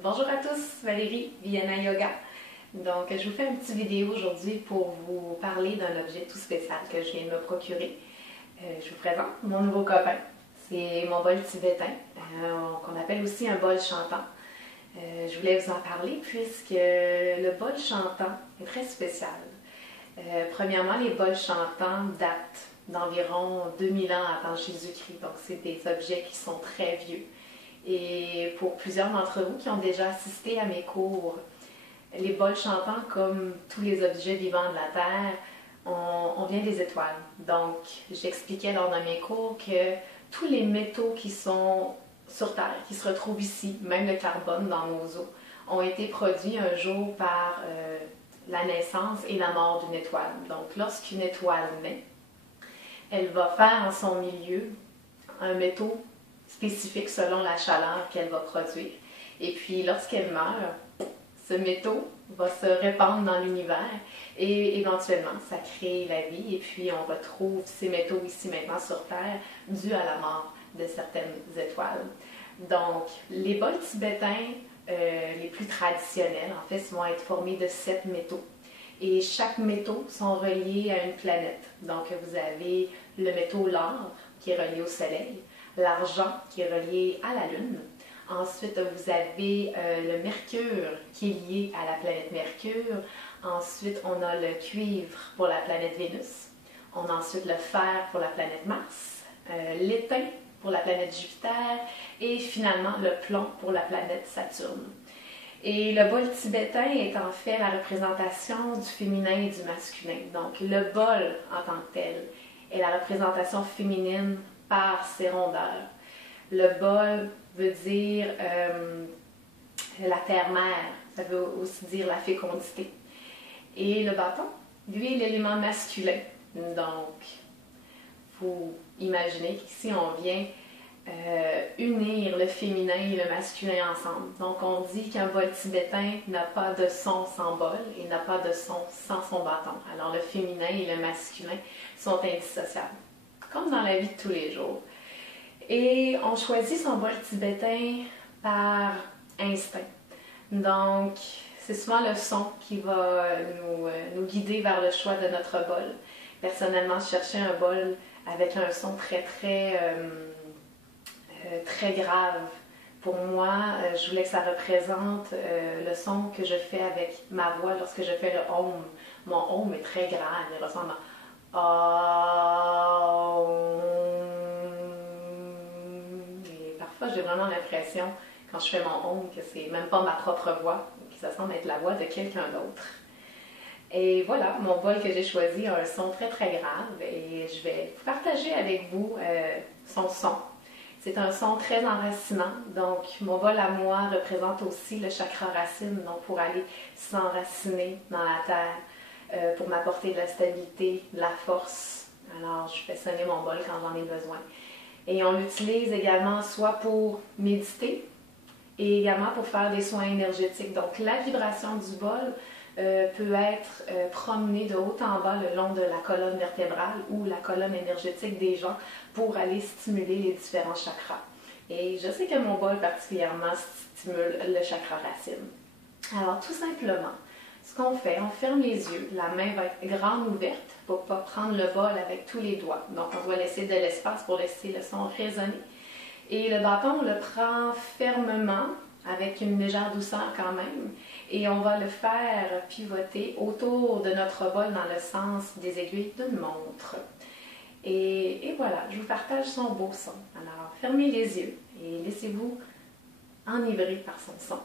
Bonjour à tous, Valérie, Vienna Yoga. Donc, je vous fais une petite vidéo aujourd'hui pour vous parler d'un objet tout spécial que je viens de me procurer. Je vous présente mon nouveau copain. C'est mon bol tibétain, qu'on appelle aussi un bol chantant. Je voulais vous en parler puisque le bol chantant est très spécial. Premièrement, les bols chantants datent d'environ 2000 ans avant Jésus-Christ. Donc, c'est des objets qui sont très vieux. Et pour plusieurs d'entre vous qui ont déjà assisté à mes cours, les bols chantants, comme tous les objets vivants de la Terre, on vient des étoiles. Donc, j'expliquais lors de mes cours que tous les métaux qui sont sur Terre, qui se retrouvent ici, même le carbone dans nos eaux, ont été produits un jour par la naissance et la mort d'une étoile. Donc, lorsqu'une étoile naît, elle va faire en son milieu un métaux spécifique selon la chaleur qu'elle va produire. Et puis, lorsqu'elle meurt, ce métaux va se répandre dans l'univers et éventuellement, ça crée la vie. Et puis, on retrouve ces métaux ici maintenant sur Terre dû à la mort de certaines étoiles. Donc, les bols tibétains les plus traditionnels, en fait, vont être formés de 7 métaux. Et chaque métaux sont reliés à une planète. Donc, vous avez le métaux l'or qui est relié au Soleil, l'argent qui est relié à la Lune. Ensuite, vous avez le mercure qui est lié à la planète Mercure. Ensuite, on a le cuivre pour la planète Vénus. On a ensuite le fer pour la planète Mars, l'étain pour la planète Jupiter et finalement le plomb pour la planète Saturne. Et le bol tibétain est en fait la représentation du féminin et du masculin. Donc, le bol en tant que tel est la représentation féminine par ses rondeurs. Le bol veut dire la terre-mère, ça veut aussi dire la fécondité. Et le bâton, lui, est l'élément masculin. Donc, il faut imaginer qu'ici, on vient unir le féminin et le masculin ensemble. Donc, on dit qu'un bol tibétain n'a pas de son sans bol et n'a pas de son sans son bâton. Alors, le féminin et le masculin sont indissociables, comme dans la vie de tous les jours. Et on choisit son bol tibétain par instinct. Donc, c'est souvent le son qui va nous guider vers le choix de notre bol. Personnellement, je cherchais un bol avec un son très grave. Pour moi, je voulais que ça représente le son que je fais avec ma voix lorsque je fais le home. Mon home est très grave, il ressemble à et parfois j'ai vraiment l'impression, quand je fais mon home, que c'est même pas ma propre voix, que ça semble être la voix de quelqu'un d'autre. Et voilà, mon bol que j'ai choisi a un son très grave et je vais partager avec vous son son. C'est un son très enracinant, donc mon bol à moi représente aussi le chakra racine, donc pour aller s'enraciner dans la terre, pour m'apporter de la stabilité, de la force. Alors je fais sonner mon bol quand j'en ai besoin. Et on l'utilise également soit pour méditer et également pour faire des soins énergétiques. Donc la vibration du bol peut être promenée de haut en bas le long de la colonne vertébrale ou la colonne énergétique des gens pour aller stimuler les différents chakras. Et je sais que mon bol particulièrement stimule le chakra racine. Alors tout simplement, ce qu'on fait, on ferme les yeux, la main va être grande ouverte pour ne pas prendre le bol avec tous les doigts. Donc on doit laisser de l'espace pour laisser le son résonner. Et le bâton, on le prend fermement, avec une légère douceur quand même, et on va le faire pivoter autour de notre bol dans le sens des aiguilles d'une montre. Et voilà, je vous partage son beau son. Alors, fermez les yeux et laissez-vous enivrer par son son.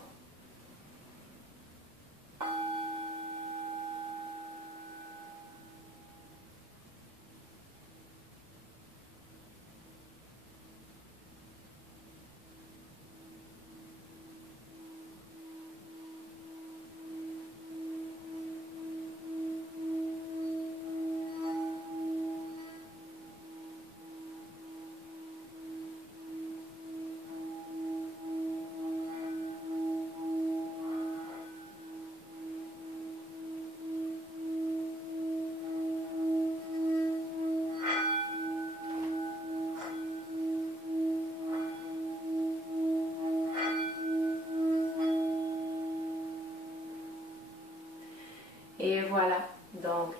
Et voilà. Donc,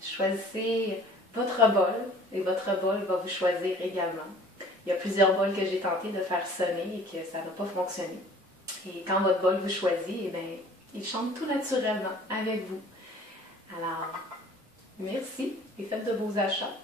choisissez votre bol et votre bol va vous choisir également. Il y a plusieurs bols que j'ai tenté de faire sonner et que ça n'a pas fonctionné. Et quand votre bol vous choisit, eh bien, il chante tout naturellement avec vous. Alors, merci et faites de beaux achats.